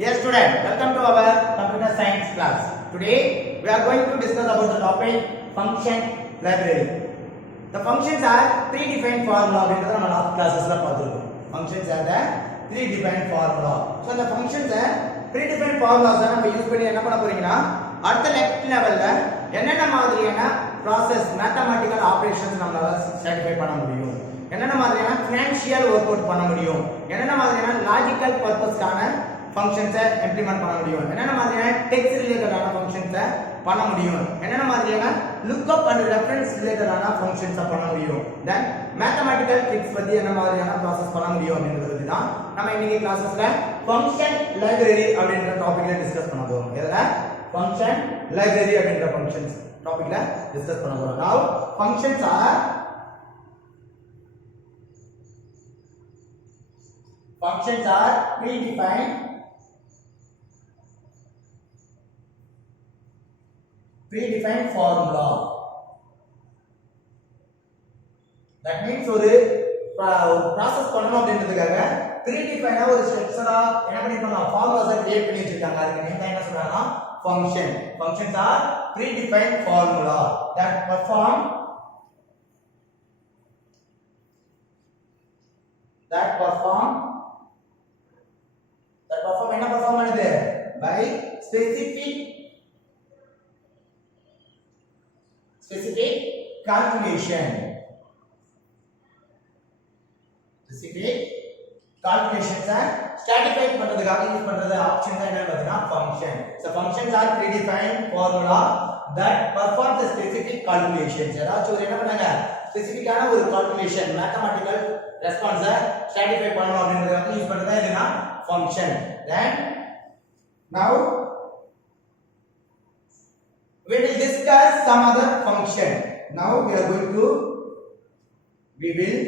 Dear student, welcome to our computer science class. Today we are going to discuss about the topic function library. The functions are predefined formula அப்படிங்கறத நம்ம last classes-ல பார்த்திருக்கோம். Functions are the predefined formula. So the functions predefined formulas நம்ம யூஸ் பண்ணி என்ன பண்ண போறீங்கன்னா அடுத்த லெவல்ல என்னென்ன மாதிரியான process mathematical operations நம்மளால satisfy பண்ண முடியும், என்னென்ன மாதிரியான financial workout பண்ண முடியும், என்னென்ன மாதிரியான logical purpose-க்கான functions implement பண்ண முடியும், என்னென்ன மாதிரியான text related-ஆன functions பண்ண முடியும், என்னென்ன மாதிரியான lookup and reference related-ஆன functions பண்ண முடியும், then mathematical tricks பத்தி என்ன மாதிரியான process பண்ண முடியும் அப்படிங்கறது பத்தி தான் நம்ம இன்னைக்கு கிளாसेसல function library அப்படிங்கற டாபிக்ல டிஸ்கஸ் பண்ண போறோம். இதல function library அப்படிங்கற functions டாபிக்ல டிஸ்கஸ் பண்ண போறோம். Now functions are predefined formula. That means ஒரு process பண்ணனும் அப்படின்றதுக்காக predefined ஒரு ஸ்ட்ரக்சரா என்ன பண்ணிருக்காங்க, ஃபார்முலாஸை கிரியேட் பண்ணி வச்சிருக்காங்க. அதுக்கு நேம் தான் என்ன சொல்றாங்கன்னா function. Functions are predefined formula that perform என்ன perform பண்ணுது by specific calculations stratify பண்றதுக்காக யூஸ் பண்றது ஆப்ஷன் தான் என்ன பார்த்தீங்கன்னா function. So functions are predefined formula that perform the specific calculations. அதாவது ஒரு என்ன பண்ணாங்க, ஸ்பெசிஃபிக்கான ஒரு calculation mathematical response stratify பண்ணனும் அப்படின்றதுக்காக யூஸ் பண்றது என்னன்னா function. Then now we will discuss some other function. Now we will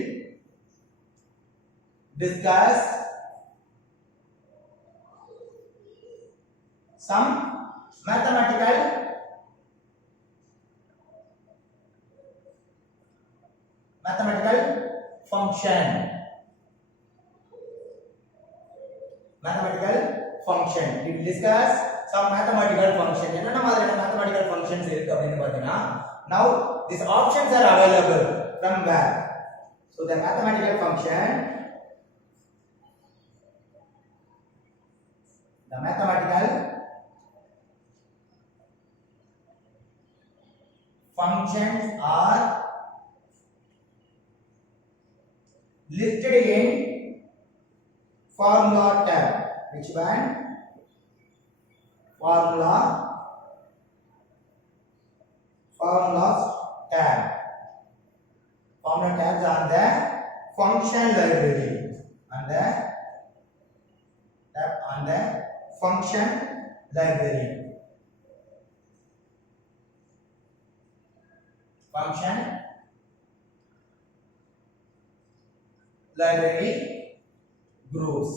discuss some mathematical function. We will discuss some mathematical function. என்னென்ன மாதிரியான mathematical functions இருக்கு அப்படினு பாத்தீங்கன்னா, now these options are available from where? So the mathematical function functions are listed in formula tab. Which one? Formulas tab. Formula tabs are the function library and the tab on the function library. Function library groups.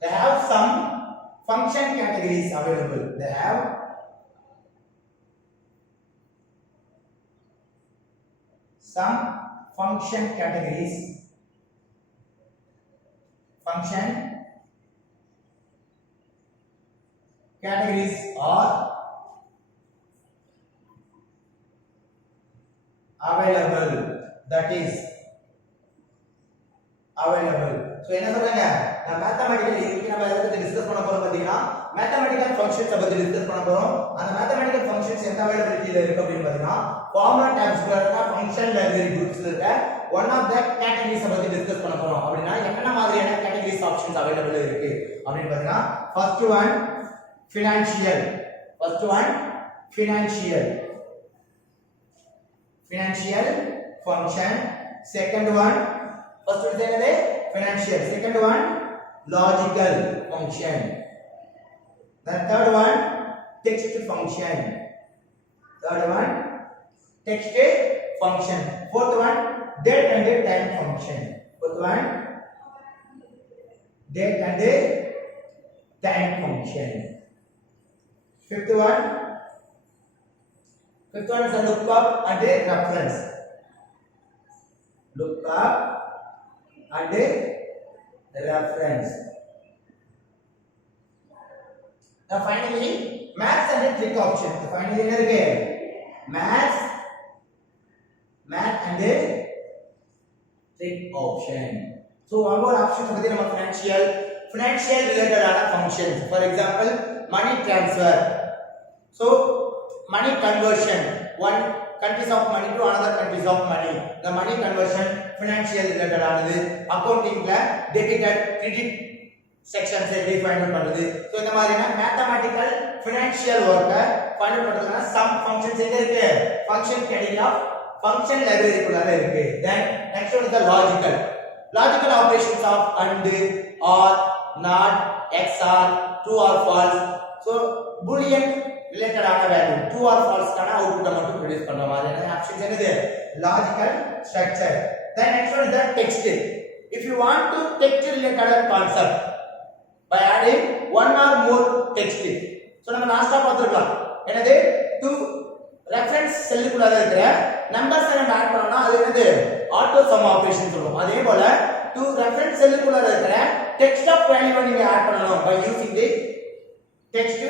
They have some function categories available. They have some function categories. Function categories are available. That is available. So என்ன சொல்றாங்க, நான் மேத்தமேட்டிக்கல் இதுக்கு நம்ம எதை பத்தி டிஸ்கஸ் பண்ண போறோம் பாத்தீங்கன்னா மேத்தமேட்டிக்கல் ஃபங்க்ஷன்ஸ் பத்தி டிஸ்கஸ் பண்ண போறோம். அந்த மேத்தமேட்டிக்கல் ஃபங்க்ஷன்ஸ் எந்த அவைலபிலிட்டில இருக்கு அப்படினு பாத்தீங்கன்னா ஃபார்முலா டாப்ஸ்ல இருக்க ஃபங்க்ஷன் லைப்ரரி குரூப்ஸ்ல இருக்க ஒன் ஆஃப் த கேட்டகரிஸ் பத்தி டிஸ்கஸ் பண்ண போறோம். அப்படினா என்னென்ன மாதிரியான கேட்டகரிஸ் ஆப்ஷன்ஸ் அவைலபிள் இருக்கு அப்படினு பாத்தீங்கன்னா first one financial function. Second one, first one is என்னது financial. Second one logical function. The third one text function. Fourth one date and time function. Fifth one is a lookup and a reference. reference. Now finally, maths and trick option. So finally, என்ன இருக்கு? Maths, math and trick option. So one more option பத்தி நம்ம financial related ஆன functions. For example, money transfer. So money conversion. One countries of money to another countries of money. The money conversion financial related ஆனது. Accountingல debit and credit sections define பண்றது. So இந்த மாதிரினா mathematical financial work find out பண்றதுனா some functions எங்க இருக்கு? Function category of function library குள்ளார இருக்கு. Then next one is the logical operations of and, or, not, XOR, true or false. So boolean related ஆன value true or false கான அவுட்புட் மட்டும் ப்ரொடியூஸ் பண்ற மாதிரியான ஆப்ஷன்ஸ் என்னது? Logical structure. Then next one is the text. If you want to text related concept by adding one or more text. So நம்ம லாஸ்டா பார்த்திருக்கலாம். என்னது? to reference செல்லுக்குள்ளார இருக்கிற நம்பர்ஸ் நம்ம ஆட் பண்ணோம்னா அது என்னது? ஆட்டோ சம் ஆபரேஷன் சொல்லுவோம். அதே போல to reference செல்லுக்குள்ளார இருக்கிற text of value நீங்க ஆட் பண்ணனும் by using the text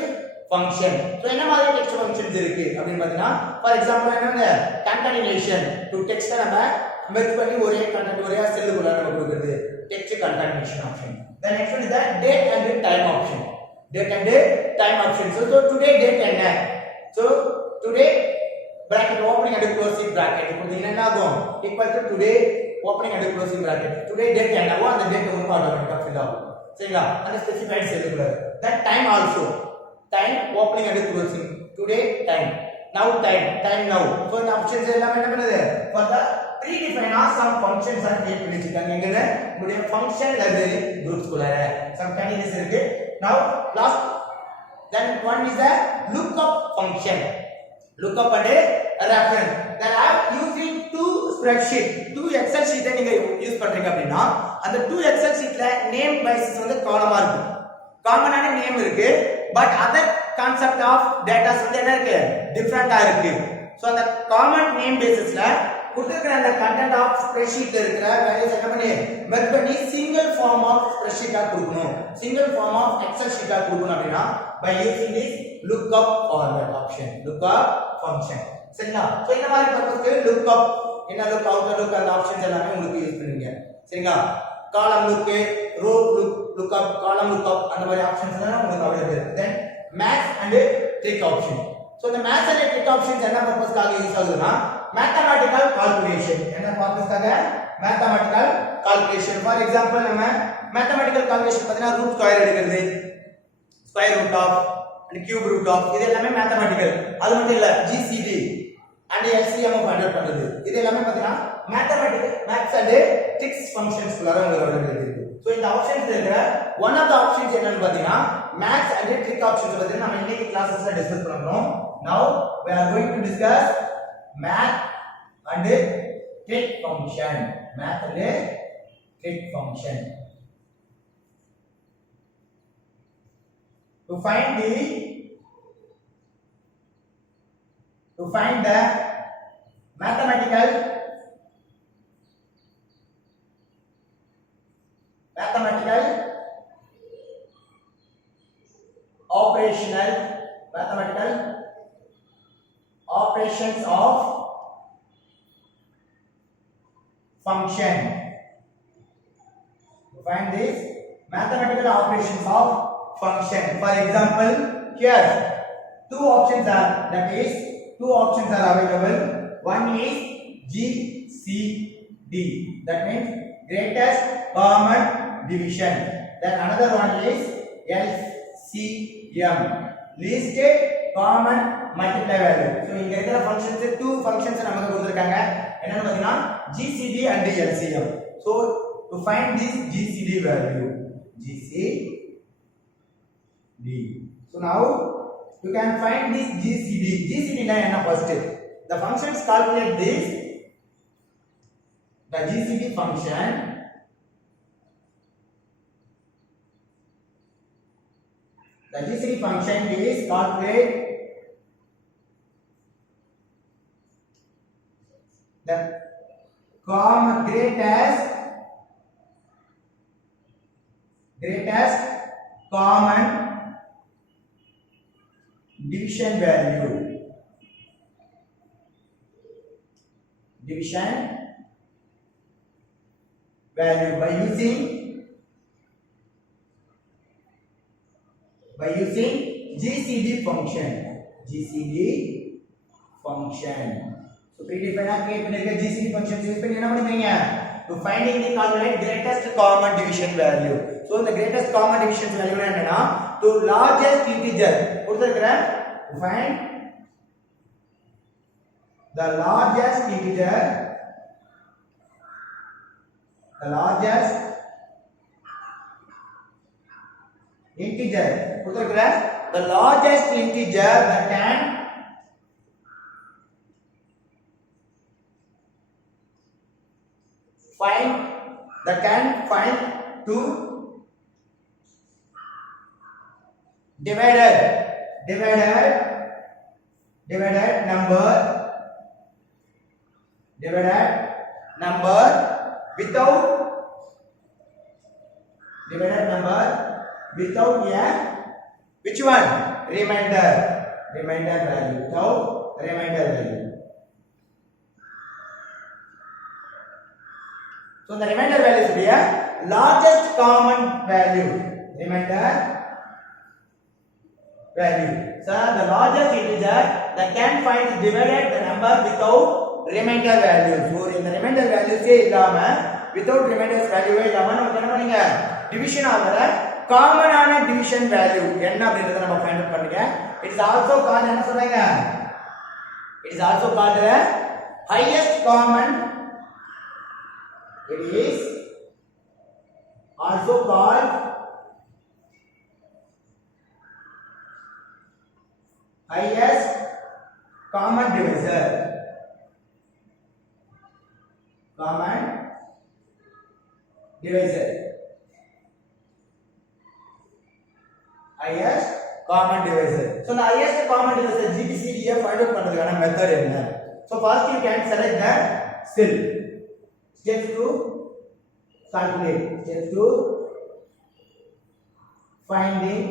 function. So என்ன மாதிரி text functions இருக்கு அப்படினு பார்த்தீங்கன்னா for example என்னங்க concatenation to text நம்ம மெர்ஜ் பண்ணி ஒரே கண்டென்ட் ஒரே செல்லுக்குள்ளார நம்ம கொடுக்கிறது text concatenation option. The next one is the date and time option. Date and time option. So today date என்ன? So today bracket opening and closing bracket இப்போ என்ன ஆகும்? equal to today opening and closing bracket. Today date என்னவோ அந்த date உங்களுக்கு ஆட்டோமேட்டிக்கா fill ஆகும். சரிங்களா? அந்த ஸ்பெசிஃபைட் செல்லுக்குள்ள. That time also. Time opening and closing. Today time. Now time now. So இந்த ஆப்ஷன்ஸ் எல்லாம் என்ன பண்ணுது? For the predefined or some functions are create பண்ணி வச்சிருக்காங்க. எங்கங்க? உங்களுடைய function library groups குள்ளார some categories இருக்கு. Now last then one is the lookup function. Lookup and reference. Then I am using two spreadsheet, two excel sheet நீங்க யூஸ் பண்றீங்க அப்படினா அந்த two excel sheetல name basis வந்து காலமா இருக்கும். காமனான நேம் இருக்கு but other concept of datas வந்து என்ன இருக்கு? டிஃபரண்டா இருக்கு. சோ அந்த காமன் நேம் பேசிஸ்ல கொடுத்திருக்கிற அந்த கண்டென்ட் ஆஃப் ஸ்ப்ரெட்ஷீட்ல இருக்கிற வேல்யூஸ் என்ன பண்ணி மெர்ஜ் பண்ணி சிங்கிள் ஃபார்ம் ஆஃப் ஸ்ப்ரெட்ஷீட்டா கொடுக்கணும். சிங்கிள் ஃபார்ம் ஆஃப் எக்ஸல் ஷீட்டா கொடுக்கணும் அப்படினா by using this lookup format option. Lookup function. சரிங்களா? சோ இந்த மாதிரி பர்பஸ்க்கு lookup என்ன லுக் அவுட் லுக் அந்த ஆப்ஷன்ஸ் எல்லாமே உங்களுக்கு யூஸ் பண்ணுவீங்க. சரிங்களா? Column look, row lookup, column lookup அந்த மாதிரி ஆப்ஷன்ஸ் எல்லாம் உங்களுக்கு அவைலபிள் இருக்கு. Then math and trick option. So the math and trick options என்ன பர்பஸ்க்காக யூஸ் ஆகுதுன்னா mathematical calculation. என்ன பர்பஸ்க்காக? mathematical calculation. For example நம்ம mathematical calculation பார்த்தீங்கன்னா ரூட் ஸ்கொயர் எடுக்கிறது, square root of and cube root of இது எல்லாமே mathematical. அது மட்டும் இல்ல GCD and LCM find out பண்றது இது எல்லாமே பார்த்தீங்கன்னா mathematical maths and tricks functions குள்ளார உங்களுக்கு அவைலபிள் இருக்கு. So இந்த ஆப்ஷன்ஸ் இருக்கிற one of the options என்னன்னு பார்த்தீங்கன்னா maths and trick options பத்தி நம்ம இன்னைக்கு கிளாसेसல டிஸ்கஸ் பண்றோம். Now we are going to discuss math and trick function. Math and trick function. To find the mathematical operations of function. To find this mathematical operations of function. For example, here two options are available. One is GCD, that means greatest common division. Then another one is LCM, least common multiply value. So இங்க இருக்கிற functions two functions நமக்கு கொடுத்திருக்காங்க. என்னன்னு பாத்தீங்கன்னா GCD and LCM. So to find this GCD value, GCD. So now you can find this GCD. GCD na enna first? The functions calculate this. The GCD function. The GCD function is calculate the greatest greatest common division value. Division value by using GCD function. GCD function. So predefined create பண்ணிருக்க GCD function use பண்ணி என்ன பண்ணுவீங்க? To finding the calculate greatest common division value. So the greatest common division value என்னன்னா to largest integer கொடுத்திருக்கிற to find the largest integer, the largest integer கொடுத்திருக்கிற the largest integer that can find two divided number without a which one remainder value, without remainder value. So the remainder value is here largest common value, remainder value. So the largest integer that can find divided the number without remainder value. So in the remainder value say இல்லாம without remainder value இல்லாம நம்ம என்ன பண்ணீங்க division ஆகற common ஆன division value என்ன அப்படிங்கறத நம்ம ஃபைண்ட் அவுட் பண்ணுங்க. It is also called என்ன சொல்றாங்க? It is also called the highest common. It is also called highest common divisor. Highest common divisor. So the highest common divisor GCD find out பண்றதுக்கான method என்ன? So first you can select the cell. Steps to calculate. Steps to finding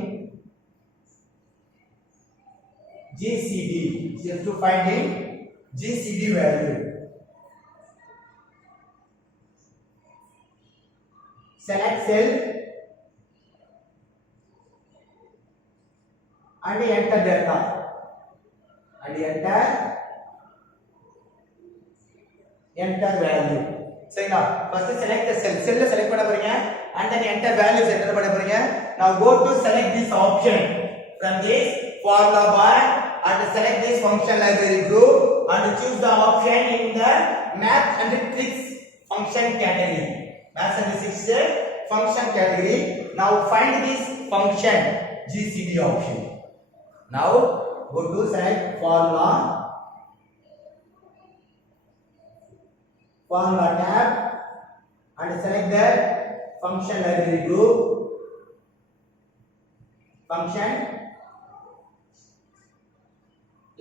GCD. Steps to finding GCD value. Select cell and enter data. Enter value. சரிங்களா first select the cell select பண்ண போறீங்க and then enter values enter பண்ண போறீங்க. Now go to select this option from this formula bar and select this function library group and choose the option in the math and tricks function category. Math and tricks function category. Now find this function GCD option. Now go to select formula tab and select the function library group, function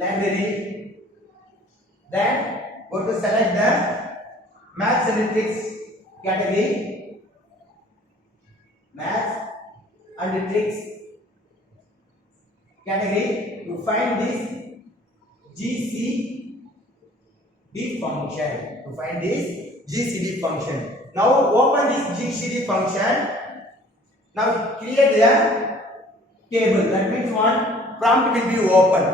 library, then go to select the maths and tricks category, maths and tricks category to find this GCD function. Now open this GCD function. Now create a table. That means one prompt will be open.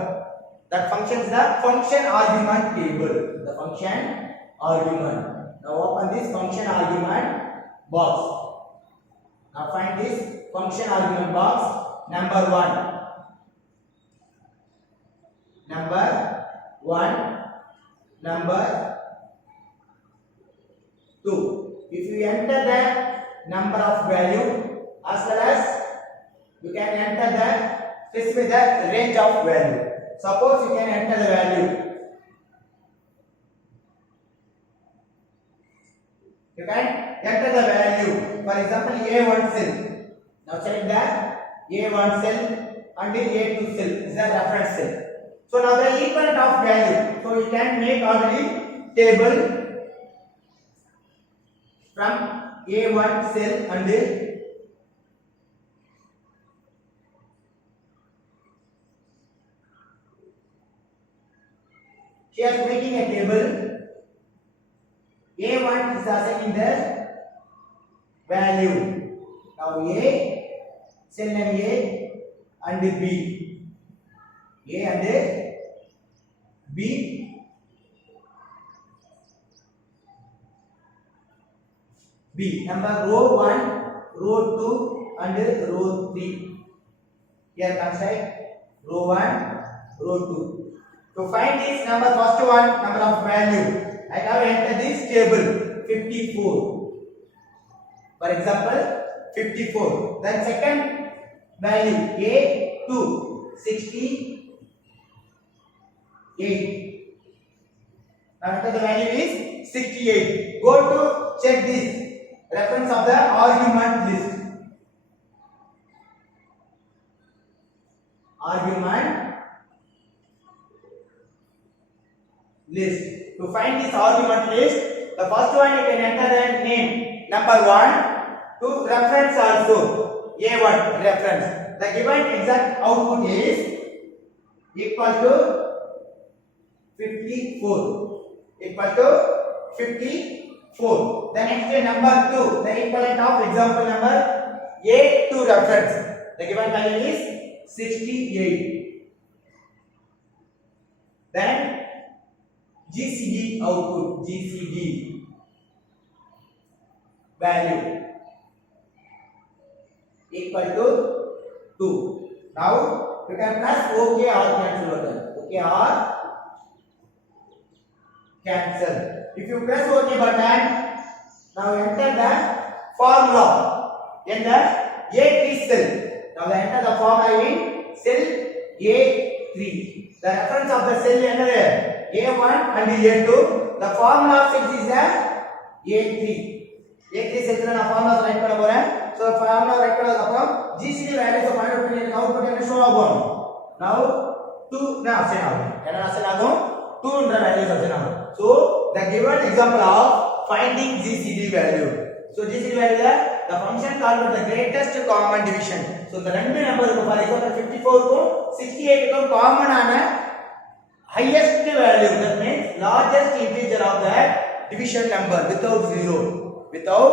That function is the function argument table. The function argument. Now open this function argument box. Now find this function argument box. Number 1. Number 2. If you enter the number of value as well as you can enter the specify the range of value. Suppose you can enter the value. You can enter the value. For example, A1 cell. Now select the A1 cell and the A2 cell is the reference cell. So now the equivalent of value. So you can make already table from A1 cell and Here making a table. A1 is assigning the value. Now A, cell name A and B. A and B. B. Number row 1, row 2 and row 3. Here consider row 1, row 2. To find this number, first one number of value, I have entered this table 54. For example, 54. Then second value A2 68. Now enter the value is 68. Go to check this reference of the argument list. Argument list. To find this argument list, the first one you can enter the name number 1. To reference also A1 reference. The given exact output is equal to 54. Equal to 54. The next number 2, the equivalent of example number A2 reference. The given value is 68. Then GCD output, GCD value equal to 2. Now we can press OK or cancel button. OK or cancel. If you press OK button, now enter the formula in the A3 cell. Now enter the formula in cell A3. The reference of the cell enter A1 and A2. The formula of cells is the A3. A3 cell na formula write பண்ண போறேன். So formula write பண்ணதுக்கு அப்புறம் GCD values find out பண்ணி output என்ன show ஆகும். Now 2 னா assign ஆகும். என்ன assign ஆகும்? 2 ன்ற values assign ஆகும். So the given example of finding GCD value. So GCD value is the function called the greatest common division. So the ரெண்டு நம்பர் இருக்கு, for example 54 க்கும் 68 க்கும் common ஆன highest value, that means largest integer of that division number without zero, without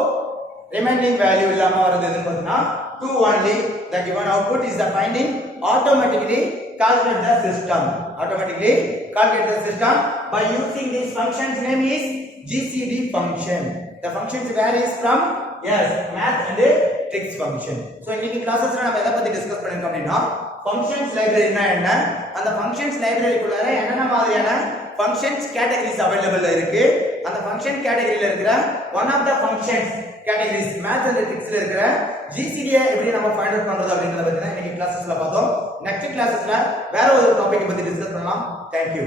remaining value illama varudhu ennu pathina 2 only. The given output is the finding. Automatically calculate the system. Automatically calculate the system by using this function's name is GCD function. The function varies from math and tricks function. So இன்னைக்கு கிளாसेस நம்ம எதை பத்தி டிஸ்கஸ் பண்ணிருக்கோம் அப்படினா functions library என்ன அந்த functions library குள்ள என்னென்ன மாதிரியான functions categories available இருக்கு, அந்த function category ல இருக்கிற one of the functions categories math and tricks ல இருக்கிற GCD எப்படி நம்ம ஃபைண்ட் அவுட் பண்றது அப்படிங்கறத பத்தி தான் இன்னைக்கு கிளாसेसல பார்த்தோம். நெக்ஸ்ட் கிளாसेसல வேற ஒரு டாபிக் பத்தி டிஸ்கஸ் பண்ணலாம். Thank you.